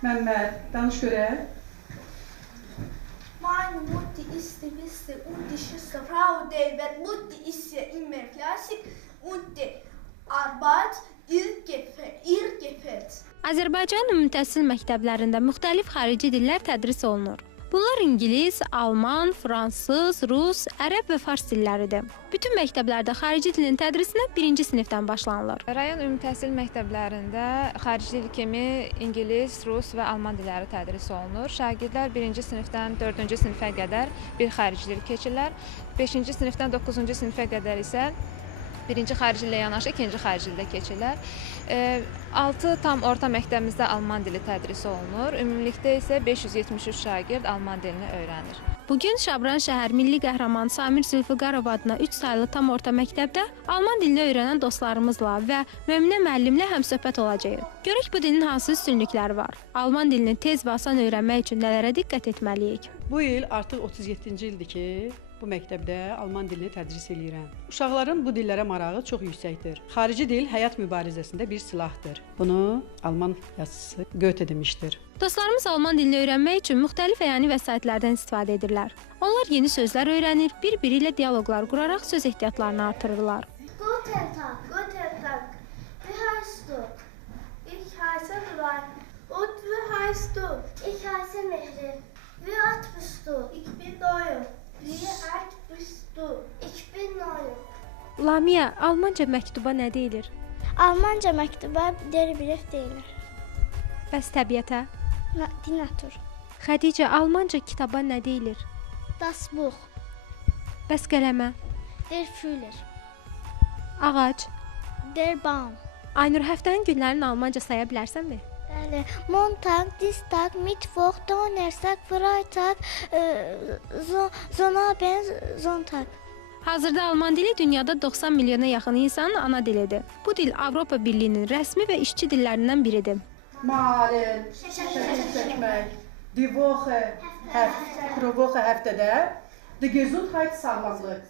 Məmməd, danış görək. Meine Mutter ist die beste und die schönste Frau der Welt. Mutter ist ja immer fleißig und die Arbeit ihr gefällt. Azərbaycan ümumi təhsil məktəblərində müxtəlif xarici dillər tədris olunur. Bunlar ingilis, alman, fransız, rus, ərəb və fars dilləridir. Bütün məktəblərdə xarici dilin tədrisinə 1-ci sinifdən başlanılır. Rayon ümumi təhsil məktəblərində xarici dil kimi ingilis, rus və alman dilləri tədris olunur. Şagirdlər 1-ci sinifdən 4-cü sinifə qədər bir xarici dil keçirlər. 5-ci sinifdən 9-cu sinifə qədər isə birinci xarici dillə yanaşı ikinci xarici dildə keçirlər. 6 tam orta məktəbimizdə alman dili tədris olunur. Ümumilikdə isə 573 şagird alman dilini öyrənir. Bugün Şabran şəhər milli qəhrəmanı Samir Zülfüqarov adına 3 saylı tam orta məktəbdə alman dilini öyrənən dostlarımızla və Möminə müəllimlə həmsöhbət olacağıq. Görək bu dilin hansı üstünlükləri var? Alman dilini tez və asan öyrənmək üçün nələrə diqqət etməliyik? Bu il artıq 37-ci ildir ki, bu məktəbdə alman dilini tədris edirəm. Uşaqların bu dillərə marağı çox yüksəkdir. Xarici dil həyat mübarizəsində bir silahdır. Bunu alman yazıçısı Goethe demişdir. Dostlarımız alman dilini öyrənmək üçün müxtəlif əyani vəsaitlərdən istifadə edirlər. Onlar yeni sözlər öyrənir, bir-biri ilə dialoqlar quraraq söz ehtiyatlarını artırırlar. Guten Tag, guten Tag. Wie heißt du? Ich heiße Duran. Und wie heißt du? Ich heiße Mehri. Wie alt bist du? Ich bin 9. Wie alt bist du? Ich bin 9. Lamiya, Almanca məktuba nə deyilir? Almanca məktuba der brief deyilir. Bəs təbiətə? Die Natur. Xədicə, Almanca kitaba nə deyilir? Das Buch. Bəs qələmə? Der Führer. Ağac? Der Baum. Aynur, həftənin günlərini Almanca saya bilərsənmi? Bəli. Montag, Dienstag, Mittwoch, Donnerstag, Freitag, Sonnabend, Sonntag. Hazırda Alman dili dünyada 90 milyona yaxın insanın ana dilidir. Bu dil Avropa Birliyinin rəsmi və işçi dillərindən biridir. Malen, çəkmək, die Woche, pro Woche həftədə, die Gesundheit sağlamlıq.